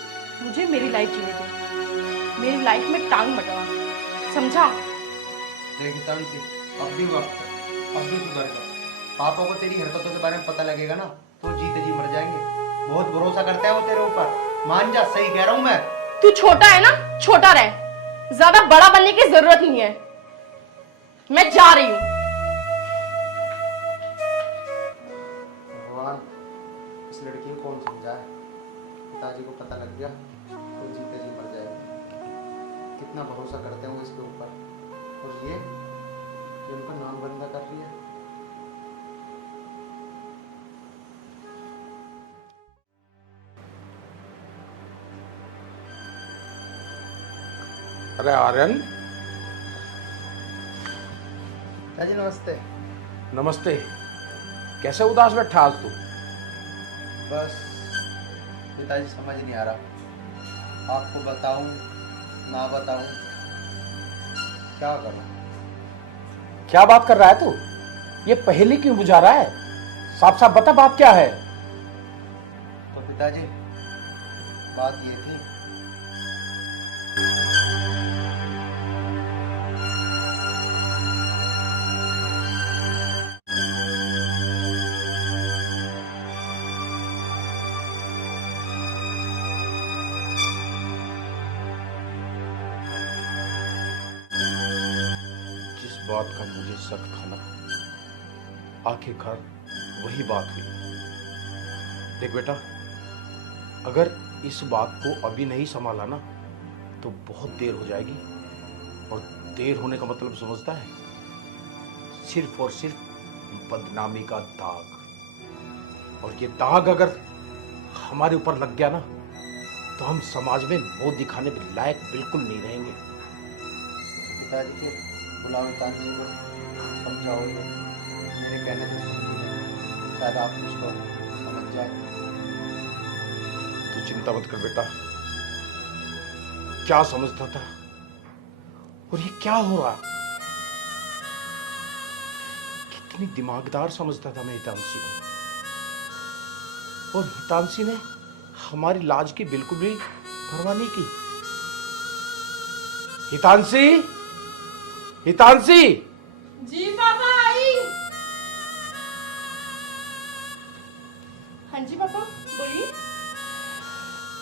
मुझे मेरी लाइफ जीने दे। मेरी लाइफ में टांग मत अड़ा, समझा? देख हितांशी, अब भी वक्त है, अब भी सुधर जा। पापा को तेरी हरकतों के बारे में पता लगेगा ना तो जीते जी मर जाएंगे। बहुत भरोसा करते हैं वो तेरे ऊपर, मान जा, सही कह रहा हूं मैं। तू छोटा है ना, छोटा रह, ज्यादा बड़ा बनने की जरूरत नहीं है। मैं जा रही हूँ। भगवान, इस लड़की को कौन समझाए? पिताजी को पता लग गया तो जीते जी मर जाएगी। कितना भरोसा करते हैं वो इसके ऊपर, और ये उनका नाम बंदा कर रही है। अरे आर्यन। जी नमस्ते। नमस्ते। कैसे उदास बैठा आज तू? बस पिताजी समझ नहीं आ रहा, आपको बताऊं ना बताऊं, क्या करूं? क्या बात कर रहा है तू? ये पहेली क्यों बुझा रहा है? साफ साफ बता, बात क्या है? तो पिताजी बात ये थी, बात का मुझे शक था ना, आखिरकार वही बात हुई। देख बेटा, अगर इस बात को अभी नहीं संभाला ना तो बहुत देर हो जाएगी, और देर होने का मतलब समझता है, सिर्फ और सिर्फ बदनामी का दाग। और ये दाग अगर हमारे ऊपर लग गया ना तो हम समाज में मुंह दिखाने के लायक बिल्कुल नहीं रहेंगे। पिताजी के बुलाओ तानजी को, समझाओ तो, मेरे कहने से सुनिए, शायद आप उसको समझ जाए। तू चिंता मत कर बेटा, क्या समझता था और ये क्या हो रहा। कितनी दिमागदार समझता था मैं हितांशी को, और हितांशी ने हमारी लाज की बिल्कुल भी परवाह नहीं की। हितांशी, हितांशी। जी पापा आई। हाँ जी पापा बोलिए।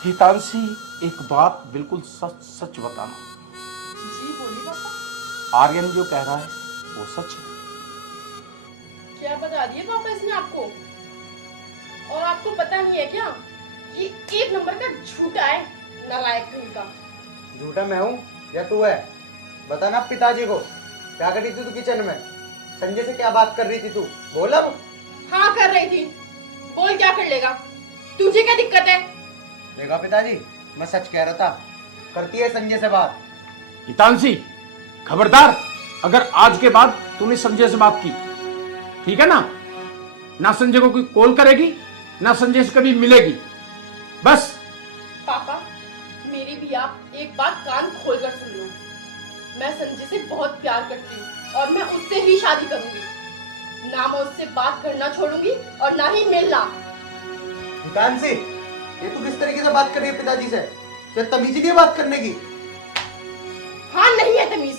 हितांशी, एक बात बिल्कुल सच सच बताना। जी बोलिए पापा। आर्यन जो कह रहा है वो सच है? क्या बता दिए पापा इसने आपको? और आपको पता नहीं है क्या, ये एक नंबर का झूठा है, नालायक कहीं का। झूठा मैं हूँ या तू है? बता ना पिताजी को, क्या कर रही थी तू किचन में? संजय से क्या बात कर रही थी तू? बोल अब। हाँ कर रही थी। बोल क्या कर लेगा, तुझे क्या दिक्कत है? देखा पिताजी, मैं सच कह रहा था, करती है संजय से बात। हितांशी, खबरदार अगर आज के बाद तूने संजय से बात की, ठीक है ना? ना संजय को कोई कॉल करेगी, ना संजय से कभी मिलेगी, बस। पापा मेरी भी आप एक बात कान खोल कर सुन लो। मैं संजय से बहुत प्यार करती हूँ और मैं उससे ही शादी करूंगी। ना मैं उससे बात करना छोड़ूंगी और ना ही मिलना। हितांशी, ये तू किस तरीके से बात कर रही है पिताजी से? क्या तमीज नहीं है बात करने की? हाँ नहीं है तमीज।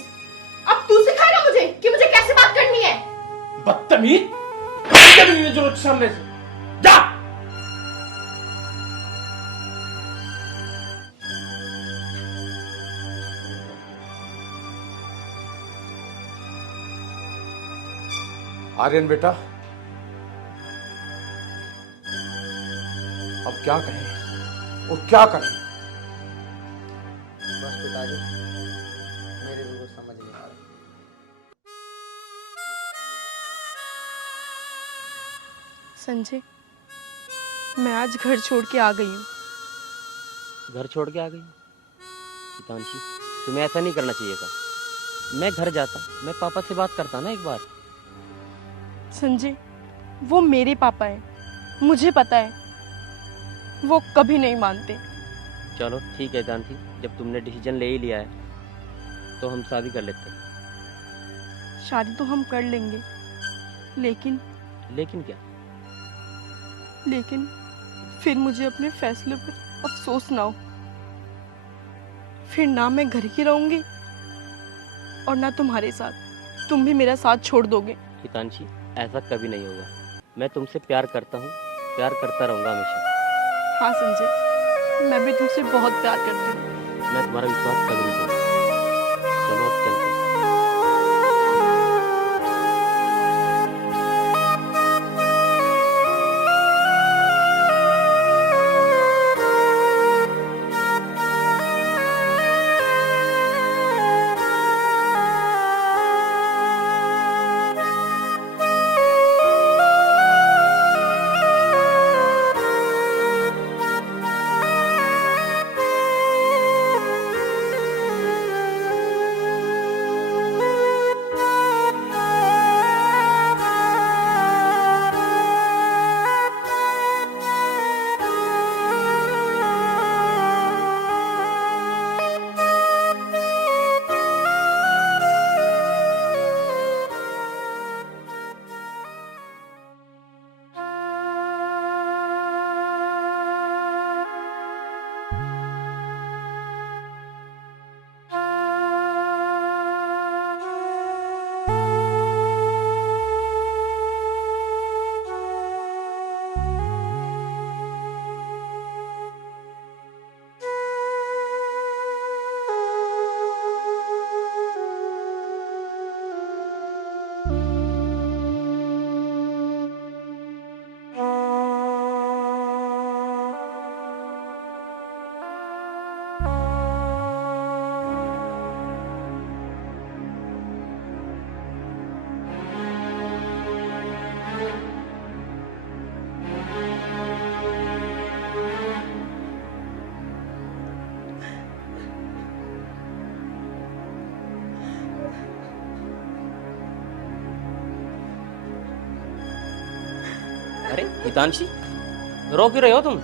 अब तू सिखाएगा मुझे कि मुझे कैसे बात करनी है। बदतमीज, जो सामने से जा। आर्यन बेटा, अब क्या कहें और क्या करें? बस पिताजी, मेरे भी कुछ समझ नहीं आ रहा। संजय, मैं आज घर छोड़ के आ गई हूँ। घर छोड़ के आ गई? हितांशी, तुम्हें ऐसा नहीं करना चाहिए था। मैं घर जाता, मैं पापा से बात करता ना एक बार। संजय, वो मेरे पापा हैं, मुझे पता है, वो कभी नहीं मानते। चलो ठीक है हितांशी, जब तुमने डिसीजन ले ही लिया है तो हम शादी कर लेते हैं। शादी तो हम कर लेंगे, लेकिन लेकिन क्या? लेकिन फिर मुझे अपने फैसले पर अफसोस ना हो। फिर ना मैं घर की रहूंगी और ना तुम्हारे साथ। तुम भी मेरा साथ छोड़ दोगे। हितांशी, ऐसा कभी नहीं होगा। मैं तुमसे प्यार करता हूँ, प्यार करता रहूंगा हमेशा। हाँ संजय, मैं भी तुमसे बहुत प्यार करती हूँ। मैं तुम्हारा विश्वास कभी नहीं करूँगा। चलो अब चलते हैं। अरे हितांशी, रो क्यों रहे हो तुम?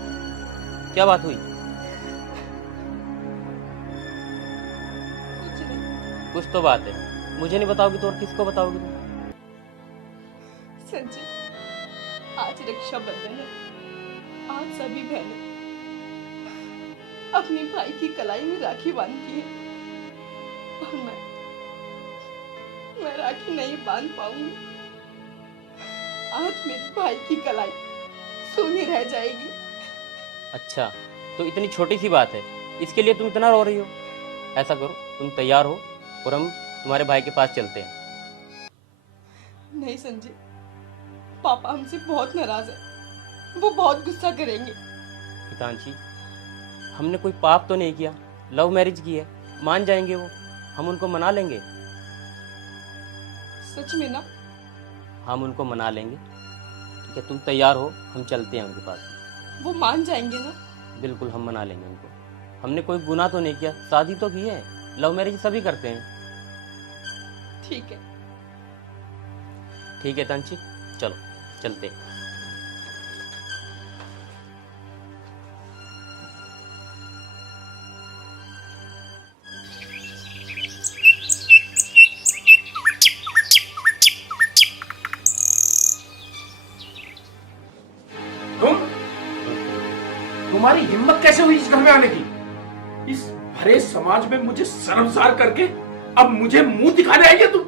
क्या बात हुई? कुछ तो बात है, मुझे नहीं बताओगी तो और किसको बताओगी तुम? संजय, आज रक्षाबंधन है। आज सभी बहनें अपनी भाई की कलाई में राखी बांधती है और मैं राखी नहीं बांध पाऊंगी। आज मेरे भाई की कलाई सूनी रह जाएगी। अच्छा, तो इतनी छोटी सी बात है, इसके लिए तुम इतना रो रही हो? ऐसा करो, तुम तैयार हो और हम तुम्हारे भाई के पास चलते हैं। नहीं संजय, पापा हमसे बहुत नाराज है, वो बहुत गुस्सा करेंगे। हितांशी, हमने कोई पाप तो नहीं किया, लव मैरिज की है, मान जाएंगे वो, हम उनको मना लेंगे। सच में ना? हम उनको मना लेंगे। ठीक है, तुम तैयार हो, हम चलते हैं उनके पास। वो मान जाएंगे ना? बिल्कुल, हम मना लेंगे उनको। हमने कोई गुनाह तो नहीं किया, शादी तो की है, लव मैरिज सभी करते हैं। ठीक है। ठीक है हितांशी, चलो चलते हैं। तुम्हारी हिम्मत कैसे हुई इस घर में आने की? इस भरे समाज में मुझे शर्मसार करके अब मुझे मुंह दिखाने आई है तुम?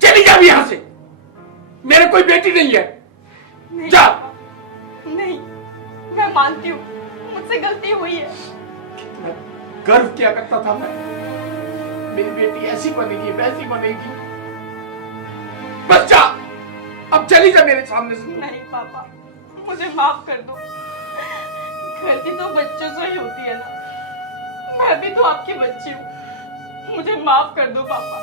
चली जा भी यहां से, मेरे कोई बेटी नहीं है। नहीं, जा। नहीं, मैं मानती हूँ मुझसे गलती हुई है। कितना गर्व किया करता था मैं, मेरी बेटी ऐसी बनेगी वैसी बनेगी। बस जा, अब चली जा मेरे सामने से। नहीं पापा, मुझे माफ कर दो। गलती तो बच्चों से ही होती है ना, मैं भी तो आपकी बच्ची हूँ। मुझे माफ कर दो पापा,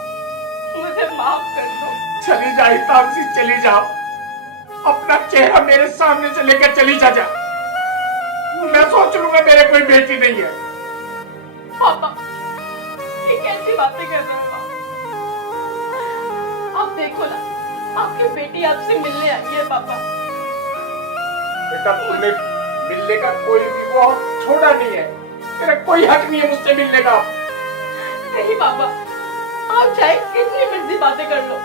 मुझे माफ कर दो। चली जा हितांशी, चली जा। अपना चेहरा मेरे सामने से लेकर चली जा। मैं सोच लूंगा मेरे कोई बेटी नहीं है। पापा, ये कैसी बातें कर रहे हो आप? देखो ना, आपकी बेटी आपसे मिलने आई है पापा। बेटा, तुम्हें मिलने का कोई भी वो छोड़ा नहीं है, तेरा कोई हक नहीं है मुझसे मिलने का। नहीं पापा, आप चाहे कितनी मर्जी बातें कर लो,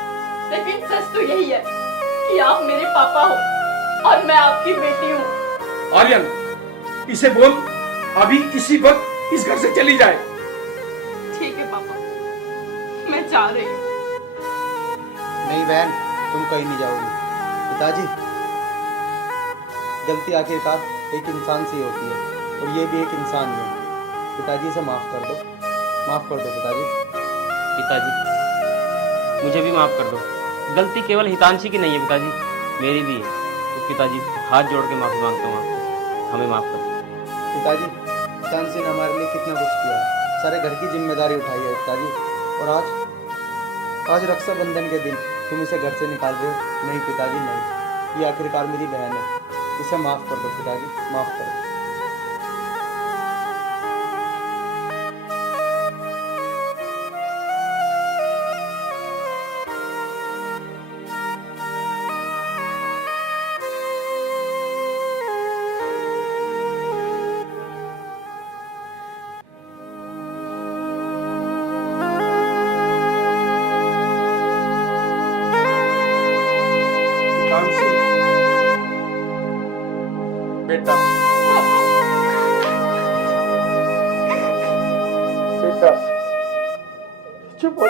लेकिन सच तो यही है कि आप मेरे पापा हो और मैं आपकी बेटी हूँ। आर्यन, इसे बोल अभी इसी वक्त इस घर से चली जाए। ठीक है पापा, मैं जा रही हूँ। नहीं बहन, तुम कहीं नहीं जाओगी। पिताजी, गलती आखिरकार एक इंसान से ही होती है और ये भी एक इंसान ही है। पिताजी से माफ़ कर दो, माफ़ कर दो पिताजी। पिताजी, मुझे भी माफ़ कर दो। गलती केवल हितांशी की नहीं है पिताजी, मेरी भी है। तो पिताजी, हाथ जोड़ के माफ़ी मांगता हूँ आपसे, हमें माफ़ कर दो। पिताजी, हितांशी ने हमारे लिए कितना कुछ किया है, सारे घर की जिम्मेदारी उठाई है पिताजी। और आज रक्षाबंधन के दिन तुम इसे घर से निकाल रहे हो? नहीं पिताजी, नहीं, ये आखिरकार मेरी बहन है, इसे माफ़ कर दो पिताजी, माफ़ कर दो। बेटा, बेटा, चुप हो।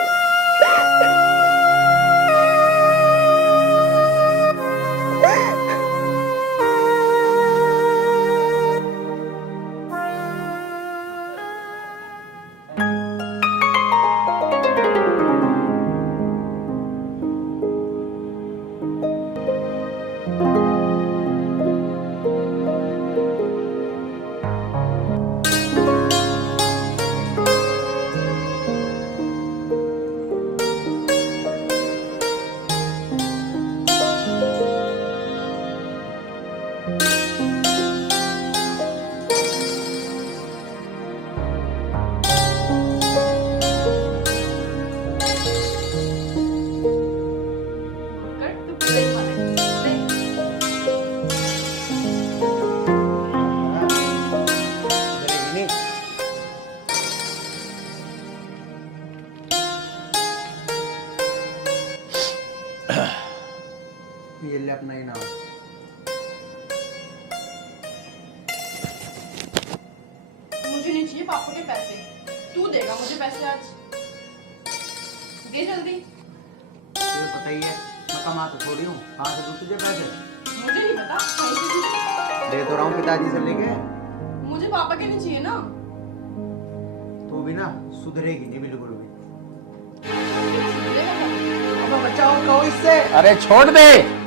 ये ले अपना इनाम। मुझे नहीं चाहिए पापा के पैसे, तू देगा मुझे पैसे आज। दे जल्दी। तुझे पता ही है मैं कमाता थोड़ी हूँ, कहाँ से दूँ तुझे पैसे? मुझे नहीं पता, कहीं से तू दे तो रहा हूँ पिताजी से लेके। मुझे पापा के नहीं चाहिए ना। तू भी ना सुधरेगी नहीं बिल्कुल भी। बचाओ कहो इससे। अरे छोड़ दे।